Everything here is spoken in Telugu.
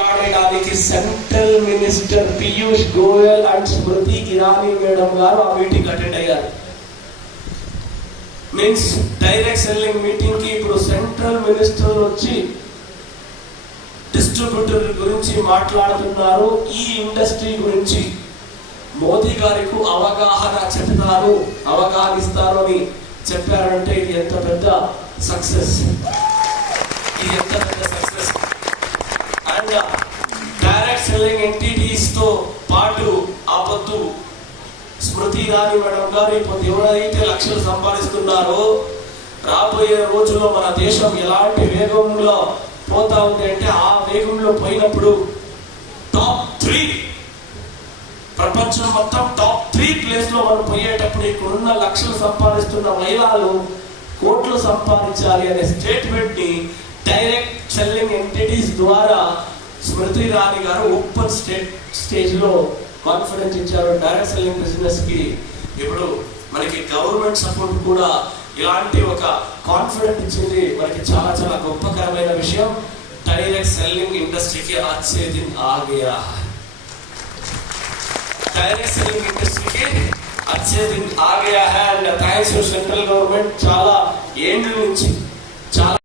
మాట్లాడడానికి central minister Piyush Goyal and Smriti Irani madam గారు ఆ మీటింగ్ అటెండ్ అయ్యారు. మీన్స్ డైరెక్ట్ సెల్లింగ్ మీటింగ్ కి ఇప్పుడు సెంట్రల్ మినిస్టర్ వచ్చి డిస్ట్రిబ్యూటర్ గురించి మాట్లాడుతున్నారు. ఈ ఇండస్ట్రీ గురించి మోదీ గారికి అవగాహన చెప్తారు, అవగాహన ఇస్తారు అని చెప్పారంటే ఇది ఎంత పెద్ద సక్సెస్, ఇది ఎంత పెద్ద success. And direct selling entities తో పాటు ఆ పొద్దు స్మృతి ఇరానీ మేడం గారు ఇప్పుడు ఎవరైతే లక్షలు సంపాదిస్తున్నారో రాబోయే రోజుల్లో మన దేశం ఎలాంటి వేగంలో పోతా ఉంది అంటే ఆ వేగంలో పోయినప్పుడు టాప్ 3 ప్రపంచం మొత్తం టాప్ 3 ప్లేస్ లో మనం పోయేటప్పుడు ఇక్కడున్న లక్షలు సంపాదిస్తున్న మహిళలు కోట్లు సంపాదించాలి అనే స్టేట్మెంట్ ని డైరెక్ట్ సెల్లింగ్ ఎంటిటీస్ ద్వారా స్మృతి ఇరానీ గారు ఓపెన్ స్టేజ్ లో కాన్ఫిడెన్స్ ఇచ్చారు. డైరెక్ట్ సెల్లింగ్ బిజినెస్ కి ఇప్పుడు మనకి గవర్నమెంట్ సపోర్ట్ కూడా ఇలాంటి ఒక కాన్ఫిడెంట్ ఇచ్చింది. మనకి చాలా చాలా గొప్పకరమైన విషయం. డైరెక్ట్ సెల్లింగ్ ఇండస్ట్రీకి వచ్చే దిన్ ఆ గయా, డైరెక్ట్ సెల్లింగ్ ఇండస్ట్రీకి వచ్చే దిన్ ఆ Gaya high. And thanks to central government. చాలా ఏండ్ల నుంచి చాలా